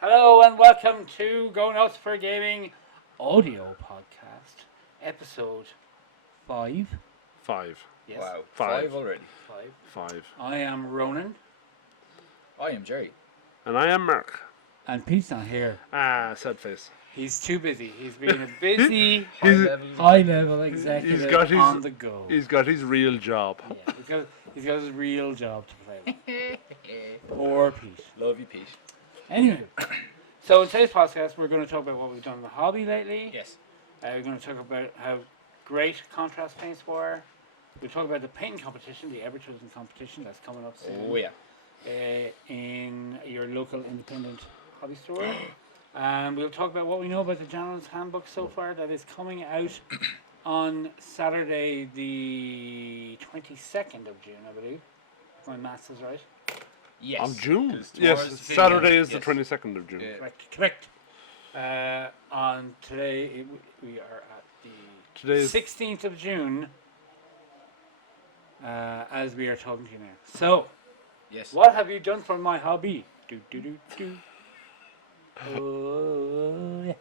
Hello and welcome to GoNuts for Gaming audio podcast, episode 5. 5. Yes, Wow, 5. 5 already. 5. 5. I am Ronan, I am Jerry. And I am Mark. and Pete's not here. Sad face. He's too busy. He's been a busy, He's- high-level executive got his- on the go. He's got his real job. Yeah, he's got his real job to play with. Poor Pete. Love you, Pete. Anyway, so in today's podcast, we're going to talk about what we've done in the hobby lately. Yes. We're going to talk about how great contrast paints were. We'll talk about the painting competition, the Everchosen competition that's coming up soon. Oh, yeah. In your local independent hobby store. And we'll talk about what we know about the General's Handbook so far that is coming out on Saturday the 22nd of June, I believe. If my maths is right. Yes. On June? 'Cause Yes, tomorrow's the Saturday thing, is the yes. 22nd of June. Yeah. Correct. On today, we are at the Today's 16th of June as we are talking to you now. So, Yes. what have you done for my hobby? Do. Oh, yeah.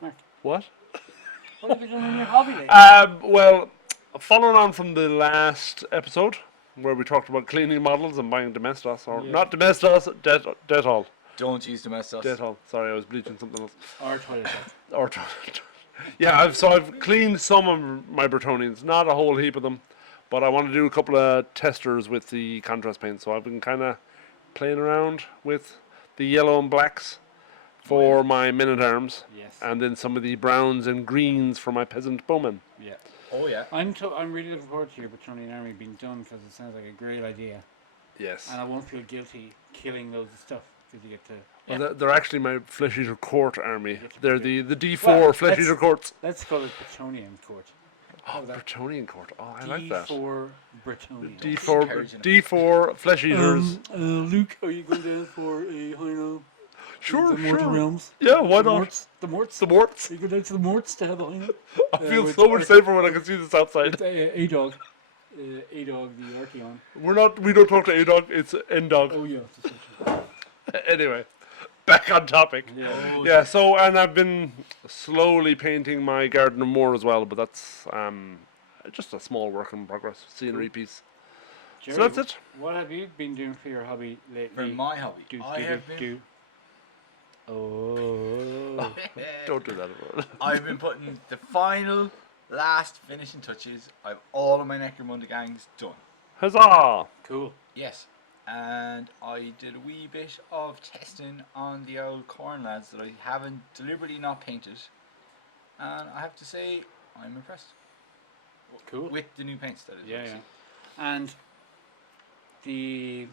Mark, what? what have you done in your hobby lately? Well, following on from the last episode where we talked about cleaning models and buying Domestos, or Yeah. not Domestos, Dettol. Don't use Domestos. Dettol. Sorry, I was bleaching something else. Or toilet paper. Or yeah, I've cleaned some of my Bretonians, not a whole heap of them, but I want to do a couple of testers with the contrast paint. So I've been kind of playing around with the yellow and blacks for my men at arms, Yes. and then some of the browns and greens for my peasant bowmen. Yeah. Oh, yeah. I'm really looking forward to your Bretonian army being done because it sounds like a great idea. Yes. And I won't feel guilty killing loads of stuff because you get to. Well, they're actually my Flesh Eater Court army. Get to They're pick the D4 Well, Flesh let's- Eater Courts. Let's call it Bretonian court. Oh, How's that? Bretonian Court. Oh, I like that. D4 Bretonian. D4 D4 Flesh Eaters. Luke, are you going down for a Hino? Sure, The Mortal sure. Realms? Yeah, why The not? Morts? The Morts? The Morts. Are you going down to the Morts to have a Hino? I feel with so much safer when I can see this outside. It's A-Dog. A-Dog, the Archeon. We don't talk to A-Dog, it's N-Dog. Oh, yeah. Anyway, back on topic. Yeah. Yeah, so, and I've been slowly painting my garden more as well, but that's just a small work in progress, scenery piece. Jerry, So that's it. What have you been doing for your hobby lately? For my hobby, I have been. Oh. Don't do that. I've been putting the last finishing touches. I've all of my Necromunda gangs done. Huzzah! Cool. Yes. And I did a wee bit of testing on the old corn lads that I haven't deliberately not painted. And I have to say, I'm impressed. Cool. With the new paints, that is. Yeah, obviously. And the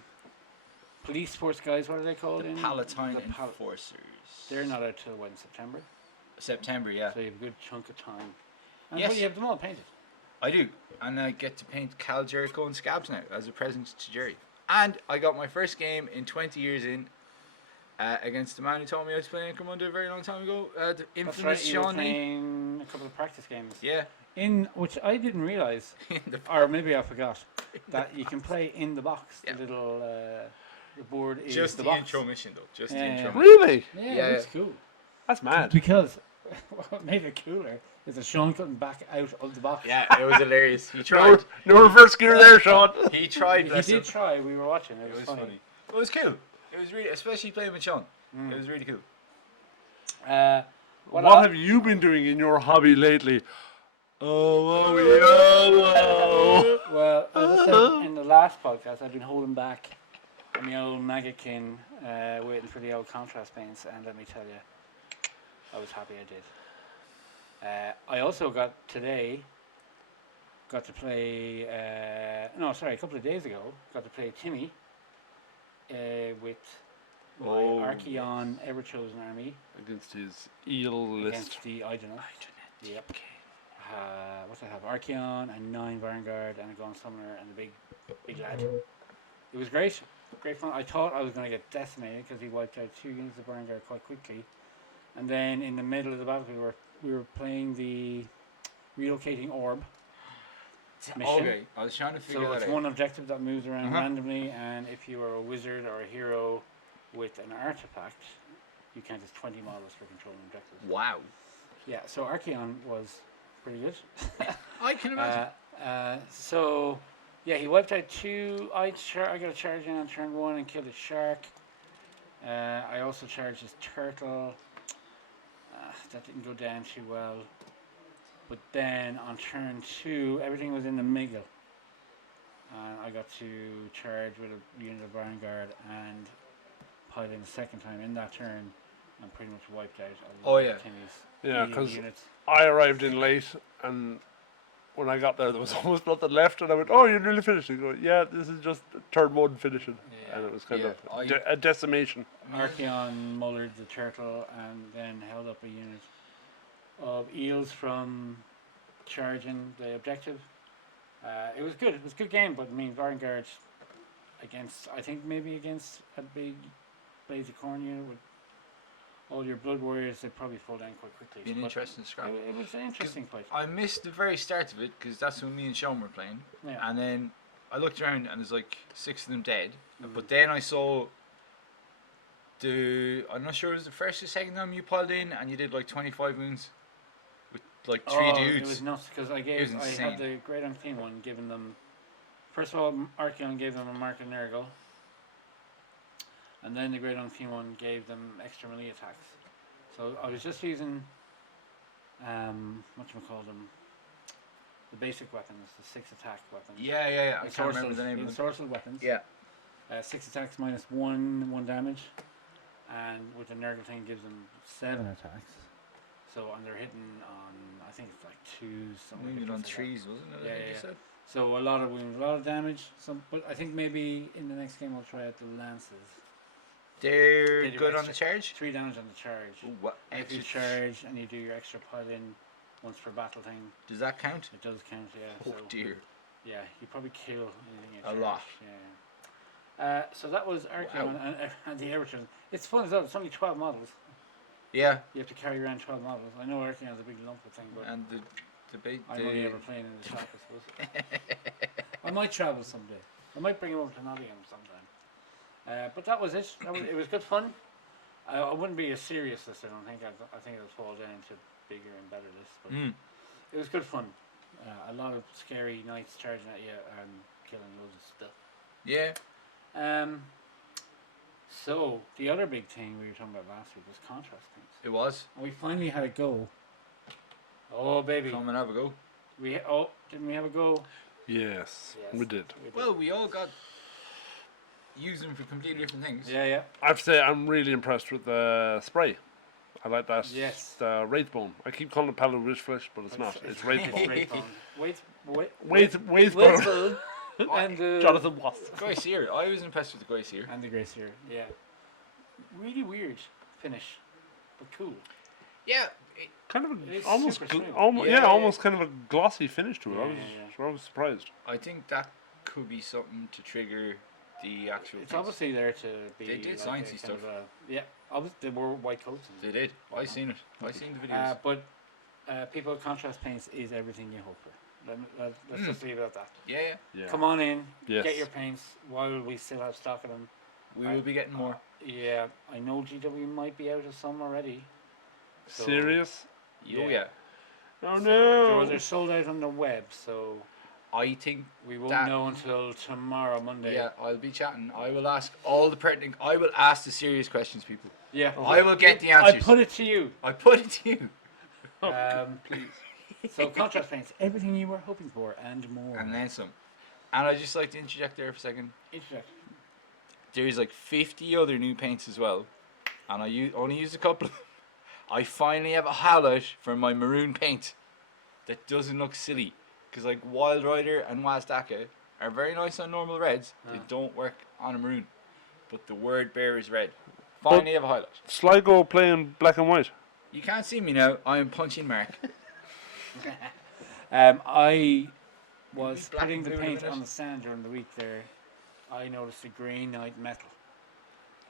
police force guys, what are they called? The in? Palatine The Enforcers. They're not out till when, September? September, yeah. So you have a good chunk of time. And Yes. well, you have them all painted. I do. And I get to paint Cal Jericho and Scabs now as a present to Jerry. And I got my first game in 20 years in against the man who told me I was playing Necromunda a very long time ago. The That's infamous right, you were Sean Lee. playing a couple of practice games. Yeah. In which I didn't realise, In the or maybe I forgot, that you can play in the box. Yeah. The little the board is just the the box. intro mission, though. Just Yeah, the yeah. intro mission. Really? Yeah, Yeah. it's cool. That's mad. Because what made it cooler is that Sean couldn't back out of the box. Yeah, it was hilarious. He No, tried. no reverse gear there, Sean. He tried. He bless did him. try. We were watching. It It was, was funny. funny. It was cool. It was really, especially playing with Sean. It was really cool. What What I- have you been doing in your hobby lately? Oh, yellow. Well, as I said in the last podcast, I've been holding back on my old Magakin, waiting for the old contrast paints, and let me tell you, I was happy I did. I also got to play, a couple of days ago, got to play Timmy with my Archeon Everchosen army Against his eel list. against the Idoneth. Yep. What do I have? Archeon and 9 Vanguard and a Gone Summoner and a big lad. It was great. Great fun. I thought I was going to get decimated because he wiped out 2 units of Vanguard quite quickly. And then in the middle of the battle we were playing the relocating orb mission. Okay, I was trying to figure So that it's out. one objective that moves around Uh-huh. randomly, and if you are a wizard or a hero with an artifact, you count as 20 models for controlling objectives. Wow. Yeah, so Archeon was pretty good. I can imagine. So, yeah, he wiped out two. I got a charge in on turn 1 and killed a shark. I also charged his turtle. That didn't go down too well. But then on turn 2, everything was in the middle. And I got to charge with a unit of Vanguard and pile in the second time in that turn. And pretty much wiped out all Oh, yeah. Timmy's Yeah, medium 'cause units. I arrived in late, and when I got there was almost nothing left, and I went, "Oh, you're nearly finished." And go, "Yeah, this is just turn 1 finishing," Yeah. and it was kind Yeah, of a decimation. Archeon mullered the turtle and then held up a unit of eels from charging the objective. It was good. It was a good game, but I mean, Vanguard against, I think maybe against a big Blaze of Corn unit with all your Blood Warriors, they'd probably fall down quite quickly. Be an But interesting scrap. it was an interesting fight. I missed the very start of it because that's when me and Sean were playing. Yeah. And then I looked around and there's like 6 of them dead. But then I saw I'm not sure it was the first or second time you piled in and you did like 25 wounds with like 3 dudes. It was nuts because I was had insane. the Great Unclean one giving them. First of all, Archeon gave them a Mark of Nurgle, and then the Great Unclean one gave them extra melee attacks. So I was just using, whatchamacallit them, the basic weapons, the 6 attack weapons. Yeah. I The can't remember the name of them. ensorcelled weapons. Yeah. 6 attacks minus 1 damage, and with the Nurgle thing gives them 7 attacks. So and they're hitting on, I think it's like 2 something. Wounded on ridiculous like that. 3s, wasn't it? I Yeah, think you yeah. said? So a lot of wounds, a lot of damage. But I think maybe in the next game I'll try out the lances. They're They do good on the extra- charge. 3 damage on the charge. Ooh, what If you extra charge and you do your extra pile in once per battle thing, Does that count? it does count. Yeah. Oh so dear. yeah, you probably kill anything you A charge. lot. Yeah. So that was Archeon and the Everchosen. It's fun as well. It's only 12 models. Yeah. You have to carry around 12 models. I know Archeon's a big lump of thing, but And I'm only ever playing in the shop, I suppose. I might travel someday. I might bring him over to Nottingham sometime. But that was it. It was good fun. I wouldn't be as serious as I don't think. I think it would fall down to bigger and better lists. But it was good fun. A lot of scary knights charging at you and killing loads of stuff. Yeah. So the other big thing we were talking about last week was contrast paints. It was. And we finally had a go. Oh baby. Come and have a go. Didn't we have a go? Yes, Yes. we did. Well, we all got use them for completely different things. Yeah. I have to say, I'm really impressed with the spray. I like that. Yes. The Wraithbone. I keep calling it Palo Rich Flesh, but it's not. It's Wraithbone. Wraithbone. And Jonathan Watts. Guy Seer. I was impressed with the Guy Seer. And the Grace here, yeah. Really weird finish, but cool. Yeah. Kind of It's almost, super smooth. Yeah. almost kind of a glossy finish to it. Yeah. I was surprised. I think that could be something to trigger the actual. It's things. obviously there to be. They did like sciencey a kind stuff. of yeah, obviously they wore white coats. They did. I seen it. I seen the videos. But people with contrast paints is everything you hope for. Let's just leave it at that. Yeah. Yeah. Come on in, Yes. get your paints while we still have stock of them. We will be getting more. Yeah, I know GW might be out of some already. So- Serious? Oh yeah. Oh So no. they're sold out on the web, so I think. we won't That- know until tomorrow, Monday. Yeah, I'll be chatting. I will ask all the pertinent. I will ask the serious questions, people. Yeah. I will get the I answers. put it to you. I put it to you. Please. So contrast paints, everything you were hoping for and more. And then some. And I'd just like to interject there for a second. Interject. There's like 50 other new paints as well. And I only used a couple of them. I finally have a highlight for my maroon paint that doesn't look silly. Because like Wild Rider and Wazdaka are very nice on normal reds. They don't work on a maroon. But the word bear is red. Finally have a highlight. Sligo playing black and white. You can't see me now. I am punching Mark. I was black putting and the blue in a paint minute. on the sand during the week there. I noticed the Grey Knight metal.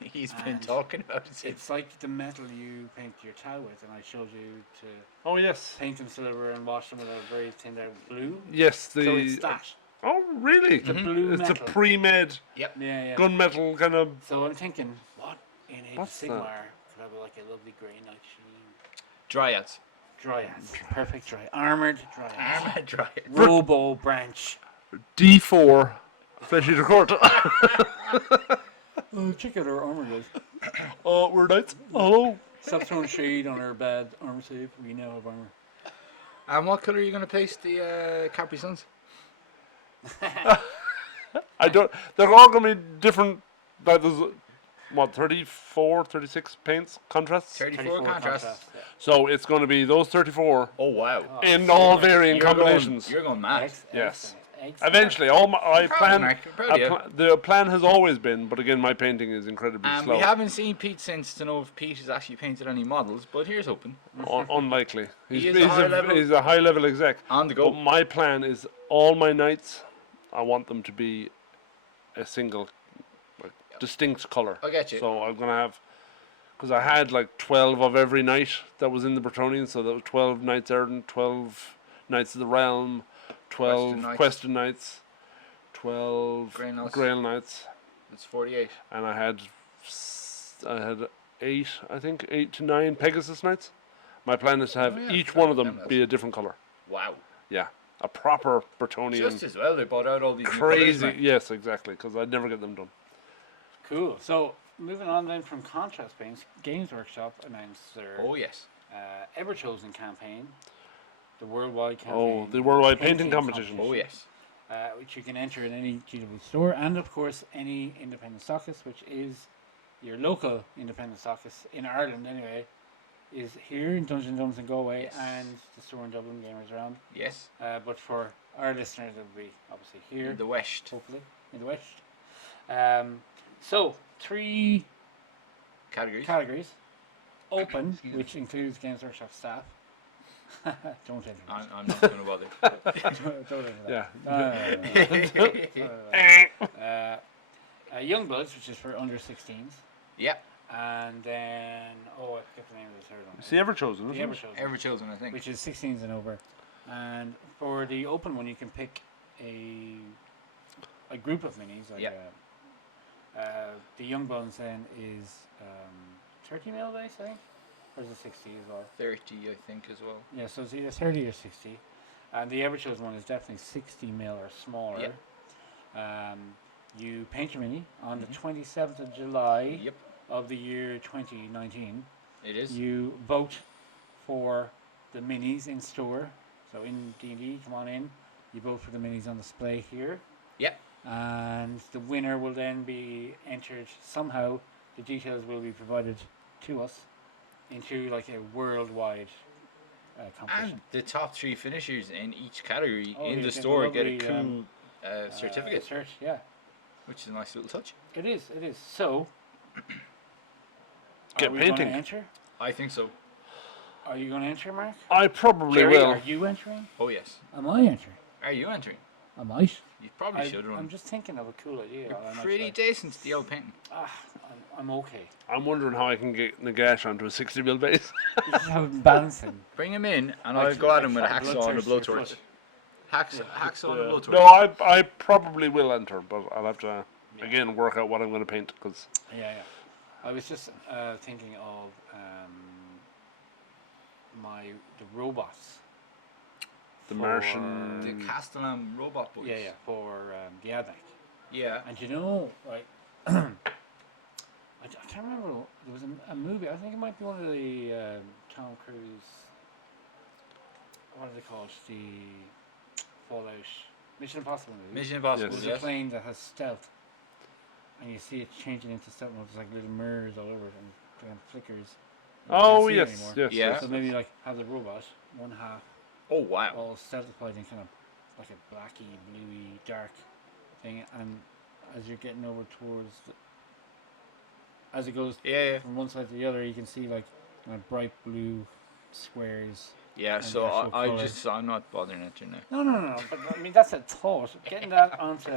He's been And talking about it since. It's like the metal you paint your towel with, and I showed you to Oh yes. paint them silver and wash them with a very thinned out blue. Yes. The. So it's that. Oh really? The blue It's metal. a pre-made Yeah. gunmetal kind of. So I'm thinking, what in Age of What's Sigmar that? could have with like a lovely grey night sheen. Dryads. Dryads. Perfect dry. Armoured dryads. Armored dryads. Robo branch. D4 Flesh Eater Court. Check out our armour, guys. Oh, we're knights. Hello. Stop throwing shade on our bad armour save. We now have armour. And what colour are you going to paste the Capri Suns? I don't. They're all going to be different. Like there's, what, 34, 36 paints contrasts. 34 contrast. Yeah. So it's going to be those 34 Oh wow. in all varying You're combinations. You're going mad. Yes. Excellent. Eventually, I plan. Mark, I'm proud of you. The plan has always been, but again, my painting is incredibly slow. We haven't seen Pete since to know if Pete has actually painted any models, but here's hoping. Unlikely. He is a high-level- he's a high level exec. On the go. But my plan is all my knights, I want them to be a single, like, distinct color. I get you. So I'm gonna have, because I had like 12 of every knight that was in the Bretonnian, so there were 12 Knights Errant, 12 Knights of the Realm, 12 Quested Knights, 12 Grail Grail Knights, It's 48. and I had 8, I think 8 to 9 Pegasus Knights. My plan is to have each one of them be a different color. Wow. Yeah, a proper Bretonnian. Just as well they bought out all these new Crazy, colours, man. yes, exactly, because I'd never get them done. Cool. So moving on then from contrast paints, Games Workshop announced their Oh yes. Everchosen campaign, the worldwide campaign. Oh, the worldwide painting competition. Oh yes. Which you can enter in any GW store, and of course any independent stockist, which is your local independent stockist in Ireland anyway, is here in Dungeon Drums and Galway, Yes. and the store in Dublin, Gamers Around. Yes. But for our listeners, it'll be obviously here, In the West. hopefully in the West. So 3 Categories. categories: open, which includes Games Workshop staff. Don't enter. I'm not going to bother. Don't enter. Yeah. Young Bloods, which is for under 16s. Yeah. And then, I forget the name of the third one. It's the Everchosen, The isn't it? Everchosen, Everchosen, I think. which is 16s and over. And for the open one, you can pick a group of minis. Like Yeah. the Young Bloods then is 30 mil base, I think. Or is it 60 as well? 30, I think, as well. Yeah, so it's either 30 or 60. And the Everchosen one is definitely 60 mil or smaller. You paint your mini on the 27th of July Yep. of the year 2019. It is. You vote for the minis in store. So in D&D, come on in. You vote for the minis on display here. Yep. And the winner will then be entered somehow. The details will be provided to us into like a worldwide competition. And the top 3 finishers in each category Oh, in you the get a store get a lovely, cool certificate, Cert, yeah. which is a nice little touch. It is. So, Get are we painting. going to enter? I think so. Are you going to enter, Mark? I probably Jerry, will. are you entering? Oh yes. Am I entering? Are you entering? I might. You probably should run. I'm just thinking of a cool idea. You're I might pretty try. decent at the old painting. I'm okay. I'm wondering how I can get Nagash onto a 60 mil base. You just have him balancing. Bring him in, and Like- I'll go at like him with a fat hacksaw and a bloodthirsty blowtorch. foot. Hacksaw and a blowtorch. No, I probably will enter, but I'll have to again work out what I'm going to paint because Yeah. I was just thinking of the robots. the For- Martian. The Castellan robot boys. Yeah, for the Advent. Yeah. And you know, like, I can't remember. There was a movie. I think it might be one of the Tom Cruise. What are they called? The Fallout Mission Impossible movies. Mission Impossible. Yes. There's a Yes. plane that has stealth, and you see it changing into stealth mode. There's like little mirrors all over it and kind of flickers. You can't Oh see it yes, anymore. yes, Yeah. yes. So maybe like have the robot one half Oh wow. all stealthified in kind of like a blacky, bluey, dark thing, and as you're getting over towards, as it goes Yeah. from one side to the other, you can see like kind of bright blue squares. Yeah. And So the actual I'm not bothering entering now. No. But I mean, that's a thought. Getting that onto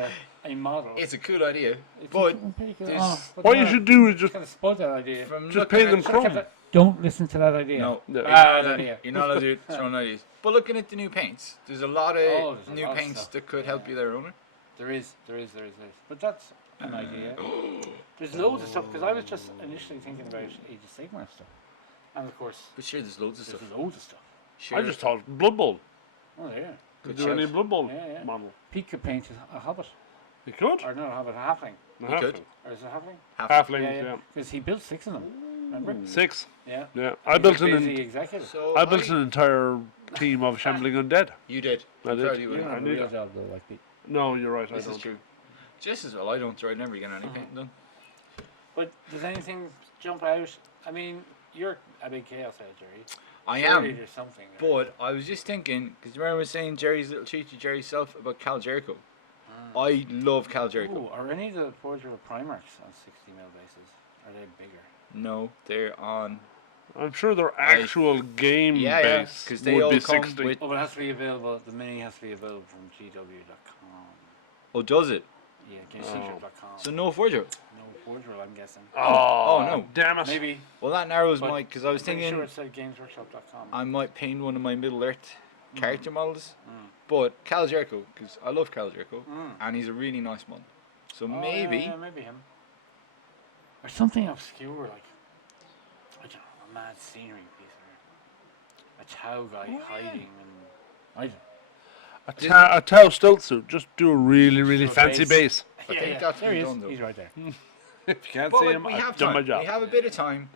a model. It's a cool idea, It's but pretty good. there's- What you should do is just kind of spoiled that idea. from just looking paint at them Should've kept chrome. that- Don't listen to that idea. No, No. Bad idea. you're not allowed to throw ideas. But looking at the new paints, there's a lot of Oh, there's a new lot of paints stuff. that could help you there, owner. There is. But that's an idea. There's loads of stuff because I was just initially thinking about Age of Sigmar stuff, and of course But sure, there's loads of there's stuff. loads of stuff. Sure. I just thought Blood Bowl. Oh yeah, Good Is there any shout. Blood Bowl Yeah, yeah. model? Pete could paint a hobbit, You could. or not a hobbit, a halfling, No, You could. halfling. or is it a halfling? Halflings, yeah. Because he built 6 of them. Remember? 6. Yeah. Yeah. I He's built a an busy executive. So I built an entire team of shambling undead. You did. I I'm did. proud of you, You don't William. have a need real it. job though, like Pete. No, you're right. This I is don't. true. Just as well, I don't. So I never get any painting done. But does anything jump out? I mean, you're a big chaos head, Jerry. I Surely am. there's something. But I was just thinking, because remember I was saying Jerry's little treat to Jerry's self about Cal Jericho. I love Cal Jericho. Ooh, are any of the Forger Primarchs on 60mm bases? Are they bigger? No, they're on. I'm sure their actual game Yeah, base because they would all be come 60. with. Oh, but it has to be available. The mini has to be available from GW.com. Oh, does it? Yeah, GameSecret.com. So no Forger. No Forger, I'm guessing. Oh, no. Damn it. Maybe. Well, that narrows But my. Because I was I'm pretty thinking sure it said GamesWorkshop.com. I might paint one of my Middle Earth character models. Mm. But Cal Jericho, because I love Cal Jericho, Mm. and he's a really nice one. So Oh, maybe. yeah, maybe him. Or something obscure like, I don't know, a mad scenery piece or a Tau guy hiding and I don't know. A Tau stealth suit. Just do a really, really Short fancy base. base. I think that's there he been is. done, though. He's right there. If you can't But see like, him, we I've have done time. my job. We have a bit of time.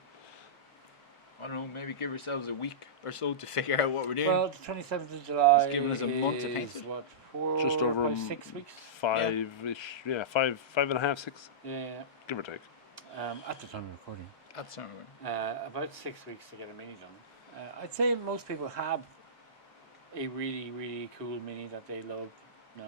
I don't know, maybe give ourselves a week or so to figure out what we're doing. Well, the 27th of July It's given us a month to paint is it. what, 4, Just over probably 6 weeks? 5-ish. Yeah, 5.5, 6. Yeah, Give or take. at the time of recording. That's something. About 6 weeks to get a mini done. I'd say most people have a really, really cool mini that they love. No,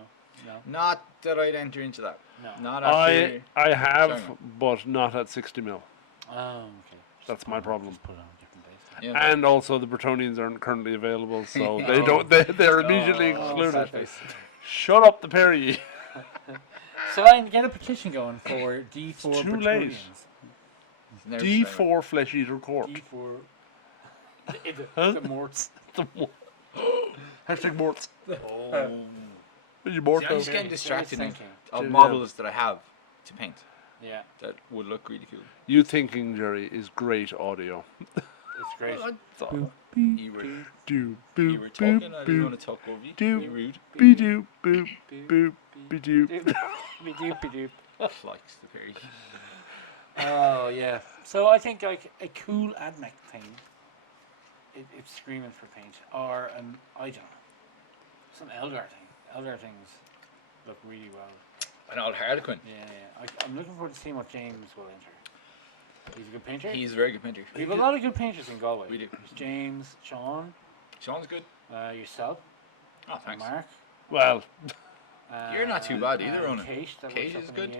Not that I'd enter into that. no. Not after. I have, Sorry. but not at 60 mil. Oh, okay. That's my problem. Just put it on a different base. Yeah. And also the Bretonians aren't currently available, so they don't. They're immediately Oh, excluded. sad face. Shut up, the pair of ye. So I can get a petition going for D4 It's too late. Bretonians. Never D4 flesh eater corp. D4. Huh? The Morts. Hashtag morts. Oh. Are you See, mort I'm just though? getting distracted now Thinking. of Yeah. models that I have to paint Yeah, that would look really cool. You thinking, Jerry, is great audio. it's great. Well, That's all. you were, Do you were boop talking, I boop didn't boop. want to talk over you. Do. You rude. Be doop boop boop be doop. Be-doop. Likes the Perry. Oh yeah. So I think like a cool AdMech thing. It's screaming for paint, or I don't know, some Eldar thing. Eldar things look really well. An old Harlequin. Yeah. I'm looking forward to seeing what James will enter. He's a good painter. He's a very good painter. We have a lot of good painters in Galway. We do. There's James, Sean, Sean's good. yourself, Oh, thanks. Mark. Well, You're not too bad either, and Ronan. Kate, that Kate works is up in good.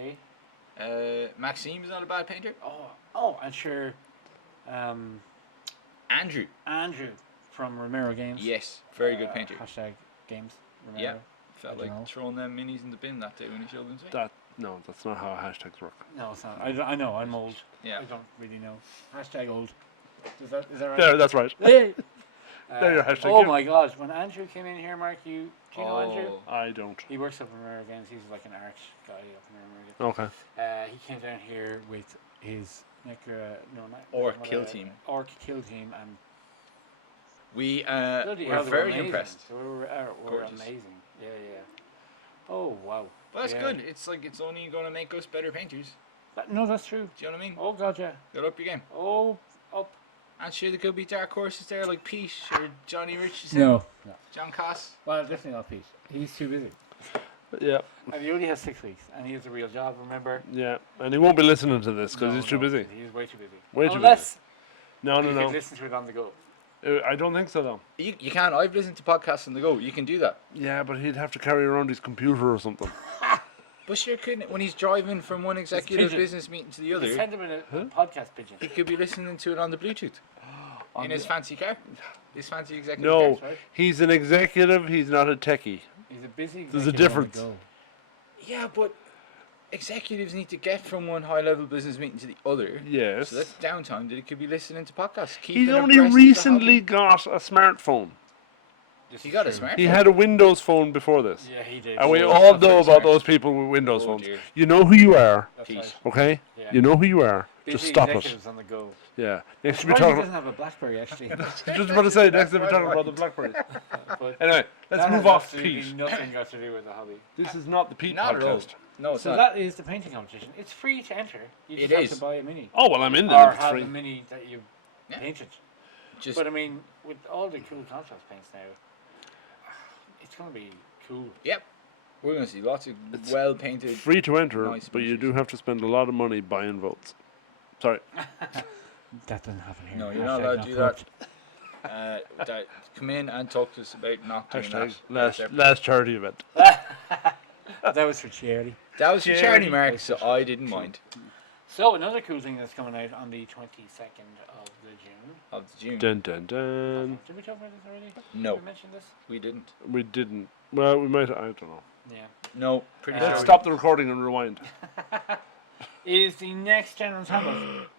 EA. Maxime is not a bad painter. And sure, Andrew. Andrew from Romero Games. Yes, very good painter. Hashtag games. Romero. Yeah. Felt I don't know. like throwing them minis in the bin that day when he showed them to me. that's not how hashtags work. No, it's not. I know. I'm old. Yeah. I don't really know. Hashtag old. Is that right? There, that's right. Hey. There your hashtag, Oh yeah. my God! When Andrew came in here, Mark, do you know Andrew? I don't. He works up in Romero Games. He's like an art guy up in Romero Games. Okay. He came down here with his Orc kill team. Orc kill team, and We bloody were hell, they very amazing. impressed. They were Gorgeous. amazing. Yeah. Oh wow. But that's Yeah. good. It's like it's only going to make us better painters. No, that's true. Do you know what I mean? Oh God, yeah. Get up your game. Oh, up. And sure, there could be dark horses there like Pete or Johnny Richardson. No. John Coss. Well, definitely not Pete. He's too busy. Yeah, And he only has 6 weeks, and he has a real job. Remember? yeah. And he won't be listening to this because No, he's too no, busy. He's way too busy. Way too busy. Unless No, you no, can no. listen to it on the go. I don't think so, though. You can. I've listened to podcasts on the go. You can do that. Yeah, but he'd have to carry around his computer or something. But sure, couldn't when he's driving from one executive pigeon. business meeting to the You other, send him in a podcast pigeon. he could be listening to it on the Bluetooth in his fancy car. His fancy executive No, car. right? he's an executive. He's not a techie. He's a busy. There's a executive on the difference. go. Yeah, but executives need to get from one high-level business meeting to the other. Yes. So that's downtime that he could be listening to podcasts. He's keeping only abreast of the recently hobby. got a smartphone. This He is got a true. smartphone. He had a Windows phone before this. Yeah, he did. And we Oh, all that's very know about smart. those people with Windows Oh, phones. dear. You know who you are, That's Peace. right. okay? Yeah. You know who you are. Busy Just stop it. executives on the go. Yeah. I'm Next to be surprised he talking. doesn't have a BlackBerry actually. Just about to say, next to be That's talking my about the point. Blackberries. But Anyway, that let's has move off absolutely Pete. nothing got to do with the hobby. This is not the Pete Not at all. podcast. No, it's So not. that is the painting competition. It's free to enter. You just It have is. to buy a mini. Oh well, I'm in Or there. It's have free. a mini that you Yeah. painted. Just But I mean, with all the cool contrast paints now, it's going to be cool. yep. We're gonna see lots of It's well painted. Free to enter, Nice but you pieces. do have to spend a lot of money buying votes. Sorry. That doesn't happen here. No, you're not allowed to do that. That come in and talk to us about not doing Hashtag that. last charity event. That was for charity. That was for Charity. charity, Mark, so I didn't mind. So another cool thing that's coming out on the 22nd of the June. Of June. Dun dun dun. Did we talk about this already? No. Did we mention this? We didn't. We didn't. Well, we might. I don't know. Yeah. No, pretty Let's Let's sure. stop the recording and rewind. Is the next General's Handbook.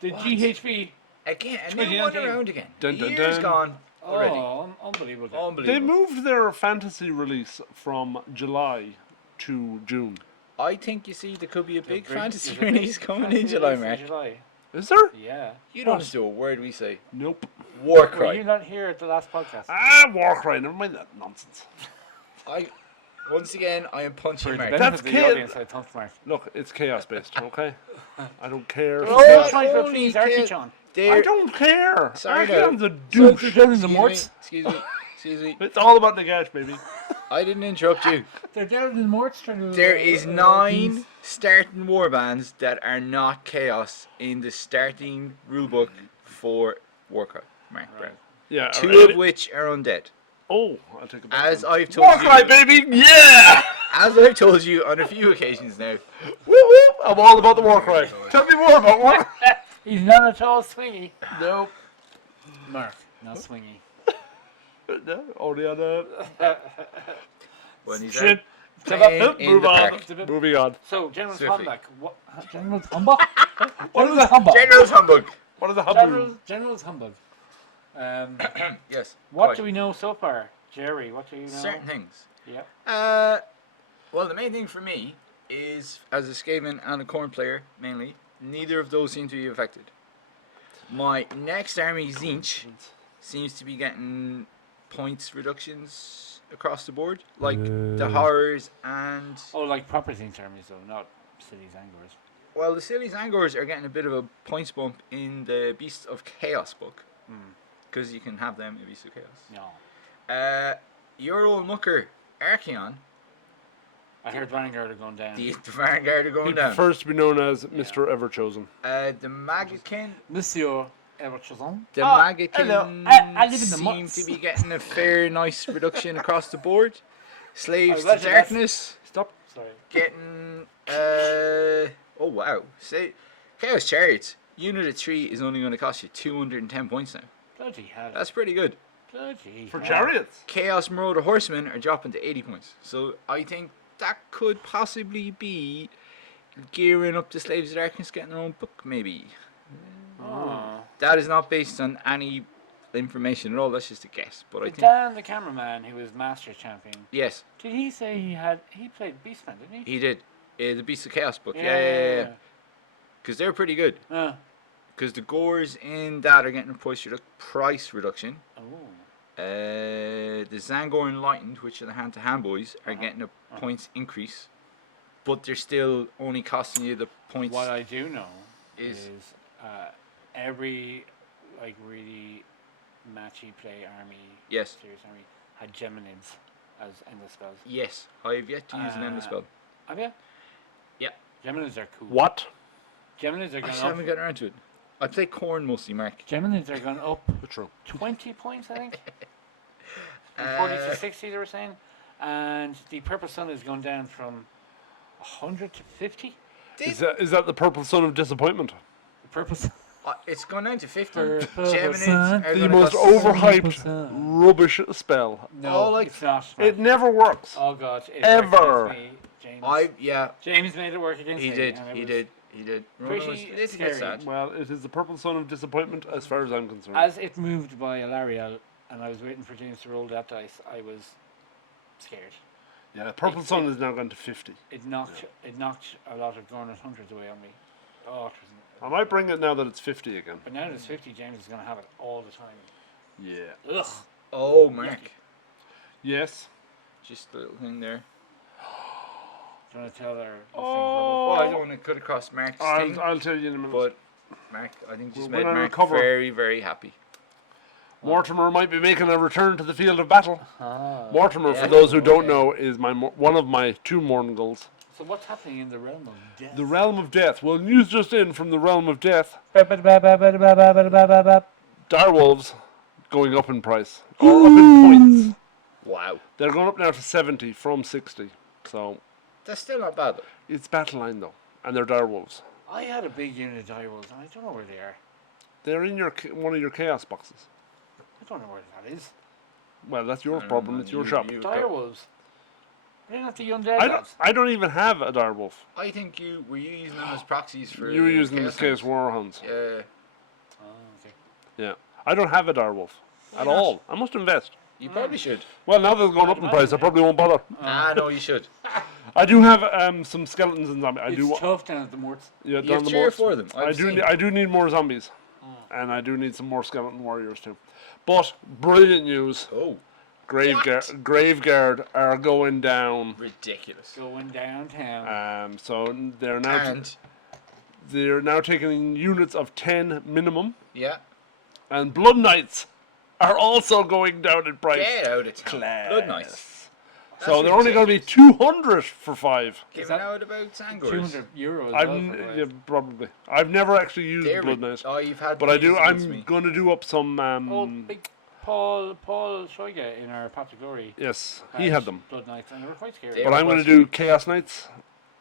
The What? GHB. Again, a new one 2019. around again. Dun, dun, Year's dun. gone already. Oh, unbelievable. They Unbelievable. moved their fantasy release from July to June. I think you see there could be a big fantasy there's a big release coming in fantasy July, release Mark. July. Is there? Yeah. You don't What? listen to a word we say. Nope. War Were you cry. not here at the last podcast? Warcry. Never mind that nonsense. Once again, I am For punching the Mark. benefit That's of the kid. audience, I thumped Mark. Look, it's chaos based. Okay. I don't care. They're Oh, all it's trying to only please kid. Archie-chan. I don't care. Sorry, Archeon's no. a douche. down in the Excuse me, morts. excuse me. It's all about the gash, baby. I didn't interrupt you. They're down in the morts trying to... There is 9 starting warbands that are not chaos in the starting rulebook for Warcry. Mark Brown. Yeah. 2 alright. of which are undead. Oh, I'll take it back. As then. I've told Warcry, you, baby. Yeah. as I've told you on a few occasions now. Woo woo. I'm all about the Warcry. Tell me more about Warcry. He's not at all swingy. Nope. Mark, not swingy. No, only on a When he's shit. out playing in Move the on. park. Moving on. So, General's Swiftly. Humbug. What? General's Humbug? What is a Humbug? General's Humbug. What is the hubble? General's Humbug. Yes. What quite. do we know so far? Jerry, what do you know? Certain things. Yeah. Well, the main thing for me is, as a Skaven and a Corn player, mainly, neither of those seem to be affected. My next army, Zinch, seems to be getting points reductions across the board, like the Horrors and... Oh, like proper Zinch armies though, not Cities Angors. Well, the Silly's Angors are getting a bit of a points bump in the Beasts of Chaos book, because you can have them in Beasts of Chaos. No. Your old mucker, Archeon, I heard Vanguard are going down. the Vanguard are He going down. prefers to be known as Mr. Everchosen. The Magakin, Monsieur Everchosen. the Oh, Magakin hello. I live in the seem months. to be getting a fair, nice reduction across the board. Slaves I to imagine Darkness Stop. Sorry. getting oh wow, say Chaos Chariots unit of 3 is only going to cost you 210 points now. Bloody hell. That's pretty good. Bloody For hell. chariots. Chaos Marauder Horsemen are dropping to 80 points. So I think that could possibly be gearing up the Slaves of Darkness getting their own book, maybe. Oh. That is not based on any information at all. That's just a guess. But I But think Dan, the cameraman, who was Master Champion, yes, did he say he played Beastman, didn't he? he did. The Beast of Chaos book. Yeah. Because they're pretty good. Yeah. Because the Gores in that are getting a price reduction. Oh. The Zangor Enlightened, which are the hand-to-hand boys, are getting a points increase. But they're still only costing you the points. What I do know is- is every like really matchy play army, Yes. serious army, had Geminids as endless spells. Yes. I have yet to use an endless spell. Have you? Yeah. Geminids are cool. What? Geminids are I going still haven't up. gotten around to it. I play Corn mostly, Mark. Geminids are going up True. 20 points, I think. From 40 to 60, they were saying. And the Purple Sun is going down from 100 to 50. Is that the purple sun of disappointment? The Purple Sun. It's gone down to 50. Purple Geminids sun. are The gonna most cost- overhyped rubbish spell. No, like- it's not. It never works. Oh, God. It Ever. worked against me, James. Yeah, James made it work against he me. did. and it He was- did. He did. Pretty It's a scary. bit sad. Well, it is the purple sun of disappointment as far as I'm concerned. As it moved by Alariel, and I was waiting for James to roll that dice, I was scared. Yeah, Purple Sun is now gone to 50. It knocked a lot of GoNuts hundreds away on me. Oh, it I was, might bring it now that it's 50 again. but now that it's 50, James is going to have it all the time. Yeah. Ugh. Oh, Mark. Yes. Just a little thing there. Do you want to tell our Oh. Well, I don't want to cut across Mark's thing, I'll tell you in a minute. but Mark, I think just When made I Mark recover- very, very happy. Mortimer might be making a return to the field of battle. Mortimer, Yeah. for those who don't Okay. know, is one of my 2 Morngulls. So what's happening in the realm of death? The realm of death. Well, news just in from the realm of death. Direwolves going up in price. Or up in points. Wow. They're going up now to 70 from 60. So That's still not bad, though. it's battle line though. And they're direwolves. I had a big unit of direwolves, and I don't know where they are. They're in one of your chaos boxes. I don't know where that is. Well, that's your problem. It's your shop. Direwolves. They're not the undead lads. I don't even have a direwolf. I think were you using them as proxies for You were using them as Chaos Knights? Warhounds. Yeah. Oh, okay. Yeah. I don't have a direwolf at not? all. I must invest. You probably should. Well, now that it's going up in price, I probably won't bother. No, you should. I do have some skeletons and zombies. It's tough down at the Morts. Yeah, You down have the 3 or morts. 4 of them. I do need more zombies, and I do need some more skeleton warriors too. But brilliant news: Oh, Graveguard are going down. ridiculous. Going downtown. So they're now And, they're now taking units of 10 minimum, yeah, and Blood Knights are also going down in price. get out of town. Class. Blood Knights. So they're only going to be 200 for 5. Giving that out about Sangors. 200 euros. Yeah, probably. I've never actually used They're Blood Knights, Oh, you've had but I these do. against I'm me. going to do up some. Oh, big Paul Shoiga in our Path to Glory. Yes, he had them. Blood Knights, and they were quite scary. They But were I'm going to quite do Chaos Knights.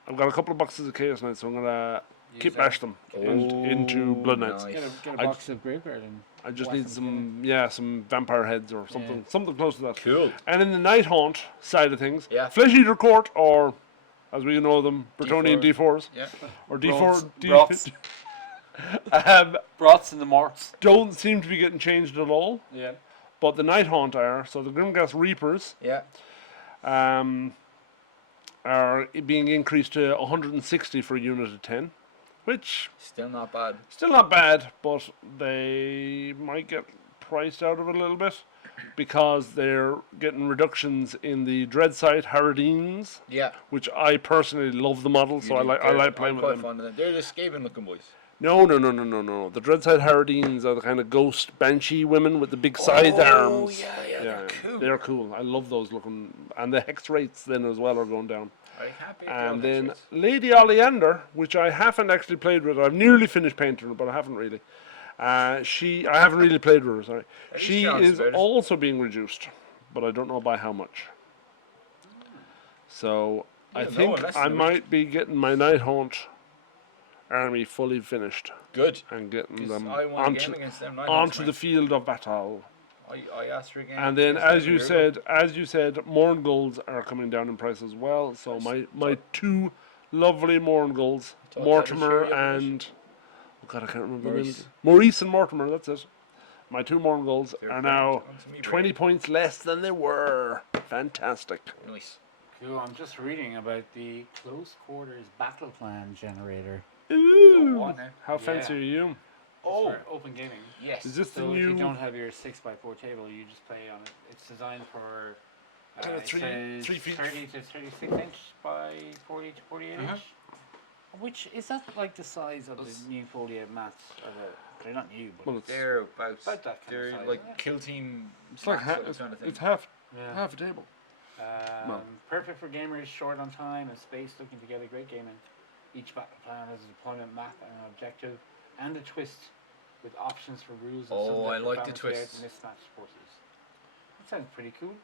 I've got a couple of boxes of Chaos Knights, so I'm going to Use keep that. bash them into Blood Knights. nice. Get a I box of Graveguard and I just whack need them some vampire heads or something, something close to that. Cool. And in the Night Haunt side of things, Yeah. Flesh Eater Court, or as we know them, Bretonian D4s, Yeah. or Broths. D4, Broths. Broths in the Morts. don't seem to be getting changed at all. Yeah. But the Night Haunt are, so the Grimghast Reapers Yeah. are being increased to 160 for a unit of 10, which Still not bad. still not bad, but they might get priced out of it a little bit because they're getting reductions in the Dreadsight Harridines, Yeah. which I personally love the model, so I like playing I'm with quite them. fond of them. They're the Skaven looking boys. No. The Dreadsight Harridines are the kind of ghost banshee women with the big side arms. yeah, they're cool. They're cool. I love those looking, and the hex rates then as well are going down. I can't beat And the then old Lady Oleander, which I haven't actually played with. I've nearly finished painting her, but I haven't really. I haven't really played with her. Sorry, At least she you're honest is about it. also also being reduced, but I don't know by how much. So I Yeah, no, think unless I they're- might be getting my Night Haunt army fully finished Good. and getting 'Cause them I won a onto game against them. onto the field of battle. I asked for a game. And then, against them as a you year ago. said, Morngulls are coming down in price as well. So my 2 lovely Morngulls, Thought Mortimer I'd show you and oh god, I can't remember the name. Maurice. Maurice and Mortimer. That's it. My 2 Morngulls They're are great. now Onto me, 20 Brady. points less than they were. Fantastic. Nice. Cool. I'm just reading about the close quarters battle plan generator. Ooh, on now. how fancy Yeah. are you? Oh. For open gaming. Yes. Is this the So if new? you don't have your 6x4 table, you just play on it. It's designed for Kinda it three- says 3 feet. 30 to 36 inch by 40 to 48 Uh-huh. inch. Which is that like the size of the new folded mats? They're not new, but Well, it's They're about About that kind of they're size, like isn't it? kill team. it's like smacks, that kind of thing. it's half yeah. a table. Um, Perfect for gamers short on time and space looking to get a great game in. Each battle plan has a deployment map and an objective and a twist with options for rules. And Oh, something I that like can the balance out twists. Mismatched forces. That sounds pretty cool.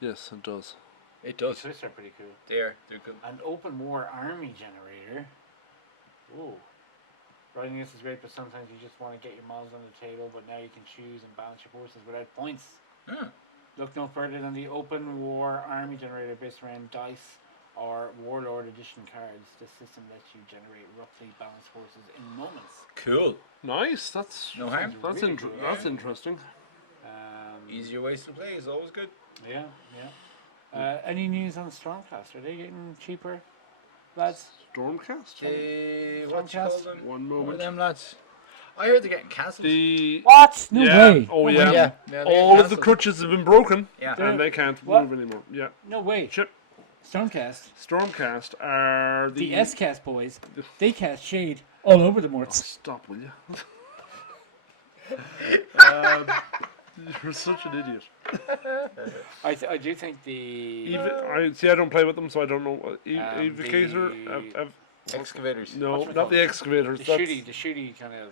Yes, it does. It The does. twists are pretty cool. They're good. An open war army generator. Ooh. Writing this is great, but sometimes you just want to get your models on the table, but now you can choose and balance your forces without points. Yeah. Look no further than the open war army generator based around dice or warlord edition cards. This system lets you generate roughly balanced forces in moments. Cool. Nice. That's No harm. That's Really cool, that's yeah. interesting. Easier ways to play is always good. Yeah, yeah. Any news on Stormcast? Are they getting cheaper, lads? Stormcast? What you call Stormcast? them? One What are moment. them lads? I heard they're getting cancelled. The What? No yeah. way. Oh No yeah. way. Yeah, they're All of the cancelled. crutches have been broken, Yeah. and they can't What? move anymore. Yeah. No way. Chip. Stormcast. Stormcast are The S-Cast boys. They cast shade all over the Oh, morts. stop, will you? You're such an idiot. I do think the I don't play with them, so I don't know. Evocator? Excavators. No, What's it not called? the excavators. the That's shooty kind of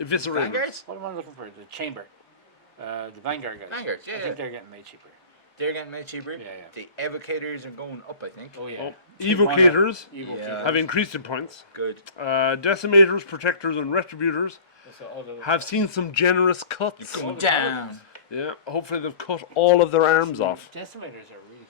eviscerators. Vanguards? what am I looking for? The chamber. The Vanguard guys. Vanguards, yeah, I yeah. think they're getting made cheaper. They're getting made cheaper. Yeah, yeah. The evocators are going up, I think. Oh yeah. Oh, Take one up. evocators Yeah. have increased in points. Good. Decimators, protectors, and retributors So all the- have seen some generous cuts. Going down. Yeah, hopefully they've cut all of their arms off. Decimators are really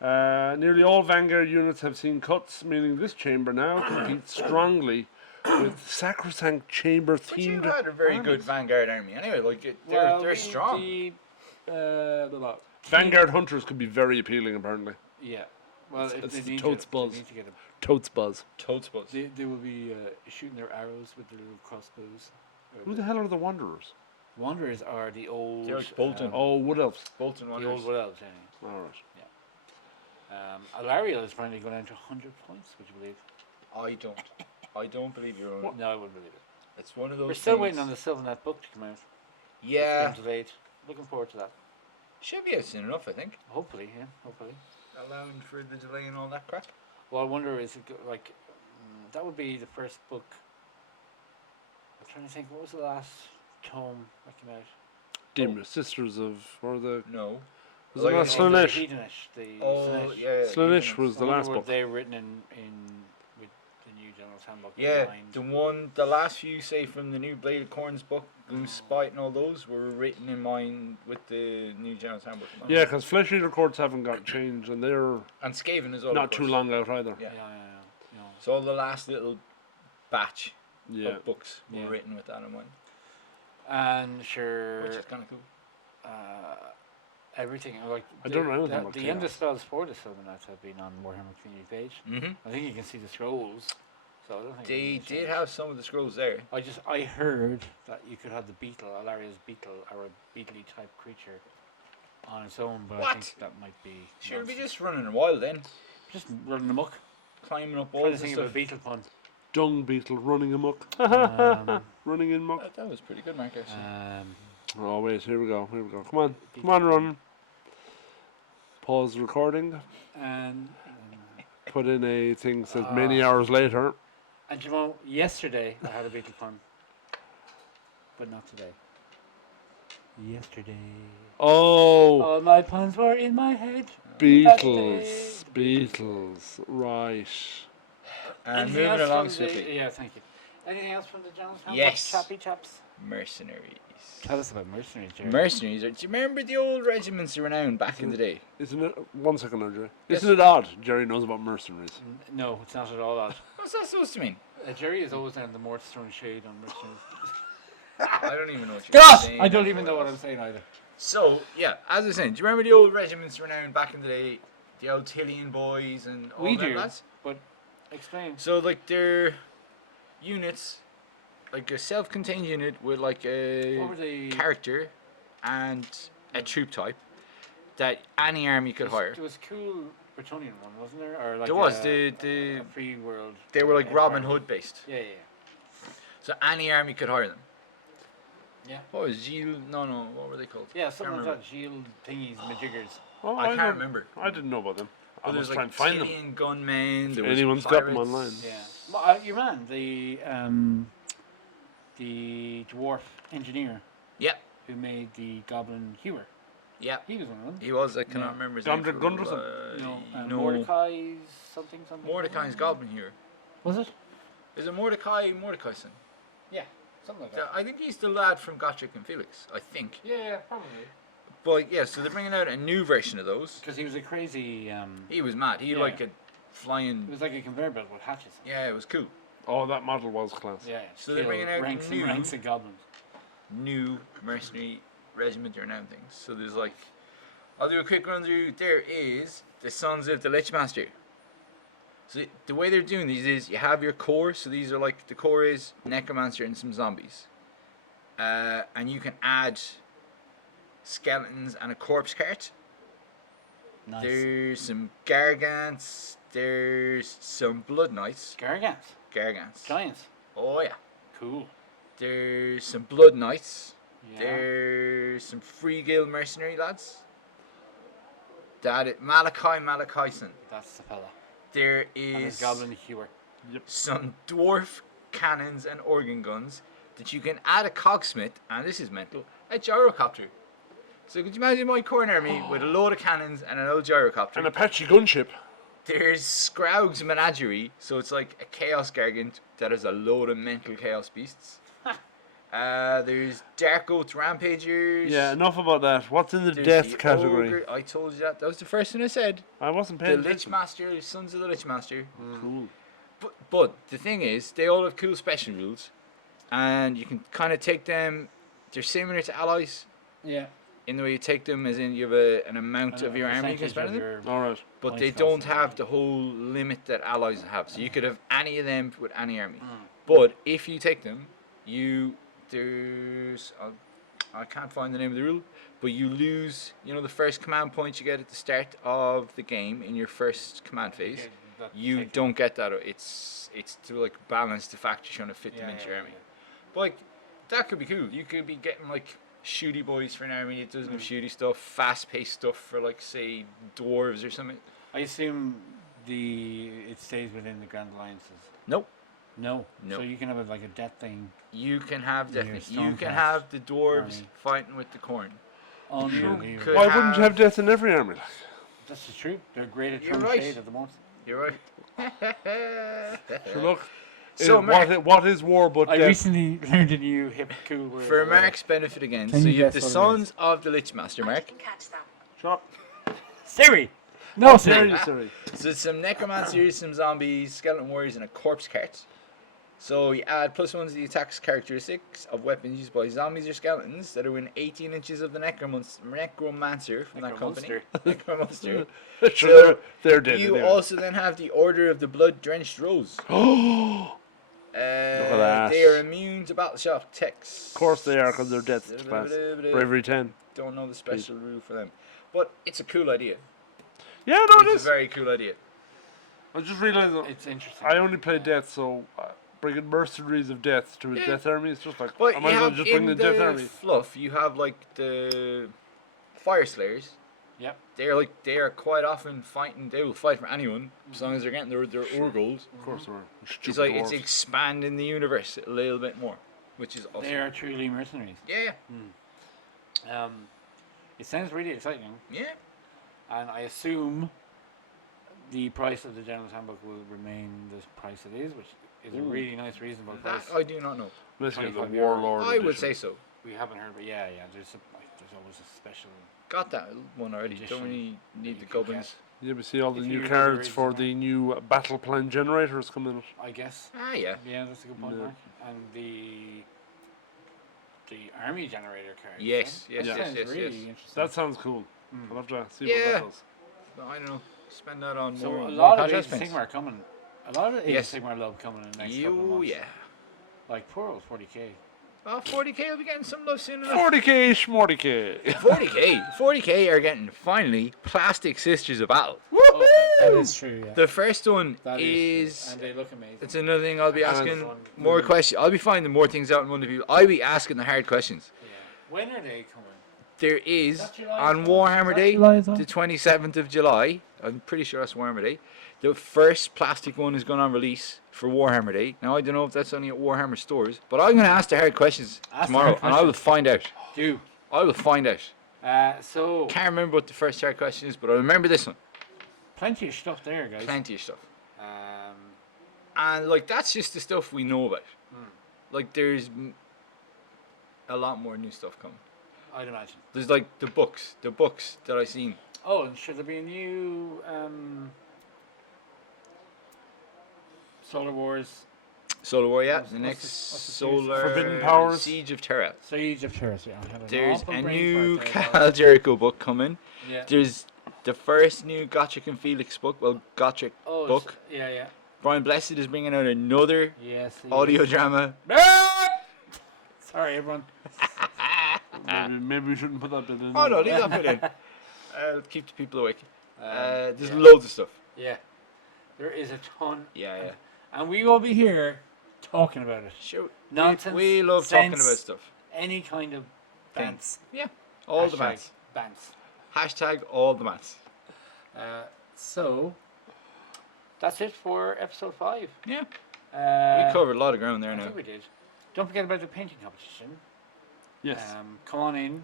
cool. Nearly all Vanguard units have seen cuts, meaning this chamber now competes strongly with sacrosanct chamber But you themed. had a very good armies. Vanguard army anyway. Like they're Well, strong. The Vanguard hunters could be very appealing, apparently. Yeah. Well, It's they the need totes to, buzz. They need to get a, Totes buzz. Totes buzz. they will be shooting their arrows with their little crossbows. Who the hell are the Wanderers? Wanderers are the old. They're like Bolton. Oh, Wood Elves. Bolton The Wanderers. old Wood Elves, yeah. All right. Alariel is finally going down to 100 points, would you believe? I don't believe you're right. No, I wouldn't believe it. It's one of those. We're still things- waiting on the Sylvanet book to come out. Yeah. It's been delayed. Looking forward to that. Should be out soon enough, I think. Hopefully, yeah, hopefully. Allowing for the delay and all that crap. Well, I wonder is it like that would be the first book. I'm trying to think. What was the last tome that came out? Dim Sisters of, or the No. was Like it not an Oh, the Slaanesh? Hedonish, the Oh Slaanesh. yeah. Slaanesh was I the wonder last were book. they written in with the new General's Handbook? in Yeah, mind? the last few, say from the new Blade of Corns book, Gloom Spite and all those were written in mind with the new General's Handbook. in mind. Yeah, because Flesh Eater Courts haven't got changed, and they're And Skaven as well. not of too course. long out either. Yeah. Yeah. So all the last little batch Yeah. of books were Yeah. written with that in mind, And sure, which is kind of cool. everything like I don't know anything about the end of Chaos. spells for the Sylvanats have been on Warhammer community page. Mm-hmm. I think you can see the scrolls. So I don't think They anything's did changed. have some of the scrolls there. I heard that you could have the beetle, Alaria's beetle, or a beetly type creature on its own, but I What? think that might be. Sure, be nonsense. just running a while then, just running amok. climbing up Trying walls to and think of a stuff. beetle pun. Dung beetle running amok. Um, Running in muck. That was pretty good, Marcus. Oh wait, here we go. Come on, run. Pause recording. and Put in a thing that says many hours later. and you know, yesterday I had a beetle pun, but not today. Yesterday, Oh, all my puns were in my head. Beatles, Beatles, right. And Anything moving else along from swiftly. Yeah, thank you. Anything else from the Jones Handbook? Yes. Chappy chaps. Mercenaries. Tell us about mercenaries, Jerry. Mercenaries. Do you remember the old regiments of renown back in the day? Isn't it? 1 second now, Jerry. Yes. Isn't it odd? Jerry knows about mercenaries. No, it's not at all odd. What's that supposed to mean? Jerry is always down the more throwing shade on mercenaries. I don't even know what you're God! saying. I don't even know what I'm saying either. So, yeah, as I was saying, do you remember the old regiments of renown back in the day? The old Tillian boys and all We them do. lads? But explain. So, like, they're units, like a self-contained unit with, like, What a were they? character and a troop type that any army could hire. There was a cool Bretonian one, wasn't there? Or like There was a the free world. they were like Empire. Robin Hood based, Yeah. so any army could hire them. Yeah. What was Gilles? No, what were they called? Yeah, something Can't like that. Shield thingies, majiggers. Oh, I can't don't- remember. I didn't know about them. I But must there's try like and find them. Tillian gunmen. There was Anyone's got them pirates. online. Yeah. Well, your man, the dwarf engineer Yep. who made the Goblin Hewer. Yep. He was one of them. He was. I cannot Yeah. remember his Gondor name. Gunderson? No. Mordecai's something. Mordecai's Goblin here. Was it? Is it Mordecai's? Yeah, something like Yeah, that. I think he's the lad from Gotrek and Felix. I think. Yeah, probably. But yeah, so they're bringing out a new version of those. Because he was a crazy. He was mad. He Yeah. like a It flying. was like a conveyor belt with hatches. Yeah, it was cool. Oh, that model was class. Yeah. So they're kill bringing out ranks new- and ranks of goblins. new mercenary regiment or now things. So there's like, I'll do a quick run through. There is the Sons of the Lichmaster. So the way they're doing these is you have your core. So these are like, the core is Necromancer and some zombies. And you can add skeletons and a corpse cart. Nice. There's some Gargants. There's some Blood Knights. Gargants. Gargants. Giants. Oh yeah. Cool. There's some Blood Knights. Yeah. There's some Free Guild mercenary lads. That it Malachison. That's the fella. There And his is goblin hewer. some dwarf cannons and organ guns that you can add a cogsmith, and this is mental, a gyrocopter. So could you imagine my corn army with a load of cannons and an old gyrocopter? An Apache gunship. There's Scroug's Menagerie, so it's like a chaos gargant that has a load of mental chaos beasts. There's Dark Oath Rampagers. Yeah, enough about that. What's in the There's death the category? Ogre. I told you that. That was the first thing I said. I wasn't The paying attention. Lichmaster, Sons of the Lichmaster. Cool. But the thing is, they all have cool special rules, and you can kind of take them. They're similar to allies Yeah. in the way you take them, as in you have an amount of your army you can spend on them. Alright. But they points don't cost. have the whole limit that allies have. So you could have any of them with any army. But if you take them, I can't find the name of the rule, but you lose, the first command point you get at the start of the game in your first command phase. You don't get that. It's to like balance the fact you're trying to fit them into your army. But like, that could be cool. You could be getting like shooty boys for an army that doesn't have shooty stuff, fast paced stuff for like say dwarves or something. I assume it stays within the Grand Alliances. Nope. No. No. So you can have like a death thing. You can have Your definitely. You can Stormcast have the dwarves army. fighting with the corn. Unbelievable. could- Why wouldn't you have death in every army? This is true. They're great at You're throwing right. shade at the moment. You're right. So look, So, Mark- what is war but I death? recently learned a new hip cool word. For Mark's benefit again, Can so you you have the guess what it is? Sons of the Lichmaster, Mark. Catch that. Shut up. Siri. No Sorry, Siri. sorry. So it's some necromancers, some zombies, skeleton warriors, and a corpse cart. So you add +1 to the attack's characteristics of weapons used by zombies or skeletons that are within 18 inches of the necromancer from that company. Necromonster. Sure, they're dead. You anyway. also then have the Order of the Blood Drenched Rose. Oh, that. They are immune to battle shock attacks. of course they are, because they're death class. Bravery 10. Don't know the special rule for them, but it's a cool idea. Yeah, no, it It's a is. very cool idea. I just realised It's interesting. I only play death, so bringing mercenaries of death to a Yeah. death army is just like, But I you might as well have just bring in the death the army. fluff, you have like the Fire Slayers. Yep. They are quite often fighting. They will fight for anyone as long as they're getting their Urgold. Of course they were. It's like it's expanding the universe a little bit more, which is awesome. They are truly mercenaries. Yeah, It sounds really exciting, yeah. and I assume the price of the General's Handbook will remain the price it is, which is a really nice, reasonable That price. I do not know. Unless you have the 25 Warlord I would edition. say so. We haven't heard, but yeah, there's always a special. Got that one already. Edition Don't really need you the can goblins. Yeah, we see all the If new you cards read for the the new battle plan generators coming out. I guess. Ah, yeah. Yeah, that's a good point, No. Mark. And the army generator card. Yes, yeah? yes, That yes, sounds yes, really yes. interesting. That sounds cool. I'll have to see Yeah. what that does. No, I don't know. Spend that on So more. a more lot of Pocast Age of paints. Sigmar are coming. A lot of Age Yes. of Sigmar love coming in the next couple of You, months. yeah. Like poor old 40k. Oh, 40k will be getting some love soon enough. 40k, schmorty-k. 40k are getting finally plastic Sisters of Battle. That is true. Yeah. The first one That is. and they look amazing. It's another thing I'll be And asking one- more questions. I'll be finding more things out in one of you. I'll be asking the hard questions. Yeah. When are they coming? There is that July on as well? Warhammer Is that Day, July as well? the 27th of July. I'm pretty sure that's Warhammer Day. The first plastic one is going on release for Warhammer Day. Now I don't know if that's only at Warhammer stores, but I'm going to ask the hard questions Ask the tomorrow, hard and I will questions. find out. Do. I will find out. So Can't remember what the first hard question is, but I remember this one. plenty of stuff there, guys. Plenty of stuff. Um, And like that's just the stuff we know about. Like there's a lot more new stuff coming. I'd imagine. There's like the books that I seen. Oh, and should there be a new Solar Wars Solar War, yeah. What's The the- next what's the series? Solar Forbidden Powers. Siege of Terra. Siege of Terrace, yeah. I have an There's awful a brain new fart there, Cal Jericho book coming. Yeah. There's the first new Gotchick and Felix book. Well, Gotchick Oh, book. yeah. Brian Blessed is bringing out another Yes. he audio is. drama. Sorry, everyone. Maybe we shouldn't put that bit in. Oh no, leave that bit in. I'll keep the people awake. There's yeah. loads of stuff. Yeah. There is a ton. Yeah. And we will be here talking about it. Sure. Nonsense. We love talking sense, about stuff. Any kind of bants. Yeah. All the Hashtag mats. Bants. Hashtag all the mats. So, that's it for episode 5. Yeah. We We covered a lot of ground there I now. think we did. Don't forget about the painting competition. Yes. Come on in,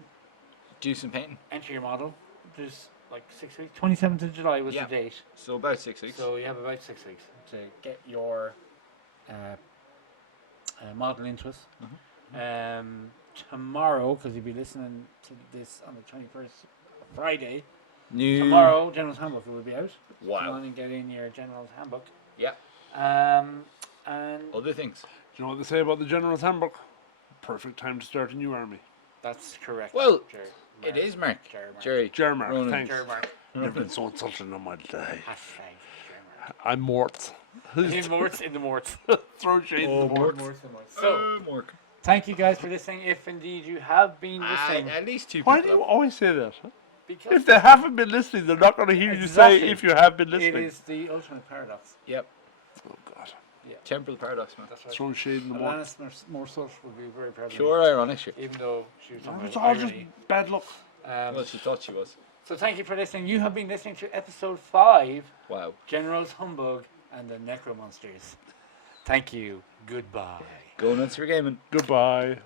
Do some painting. enter your model. There's like 6 weeks. 27th of July was Yeah. the date. So about 6 weeks. So you have about 6 weeks to get your model into us. Tomorrow, because you'll be listening to this on the 21st, Friday. New. Tomorrow, General's Handbook will be out. Wow. Come on and get in your General's Handbook. Yeah. And Other things. Do you know what they say about the General's Handbook? Perfect time to start a new army. that's correct. Well, Jerry. It is Mark. Jerry. Jerry. Jermark, Ronan. thanks. Jerry Mark. Never been so insulted in my day. Hashtag Jerry Mark. I'm Mort. In Morts, in the Morts. Throw shade in the Mort. So, Mark. thank you guys for listening. If indeed you have been listening, At least 2 Why do people. you always say that? because If they haven't been listening, they're not going to hear you say Exactly. if you have been it listening. is the ultimate paradox. Yep. Oh, God. Temporal paradox, man. That's right. Throw shade in the Mort. Alanis Morissette would be very proud of me, Pure ironic shit. even though she was talking It's about all just irony. bad luck. Well, she thought she was. So thank you for listening. You have been listening to episode 5, Wow. General's Humbug and the Necromonsters. Thank you. Goodbye. GoNuts for gaming. Goodbye.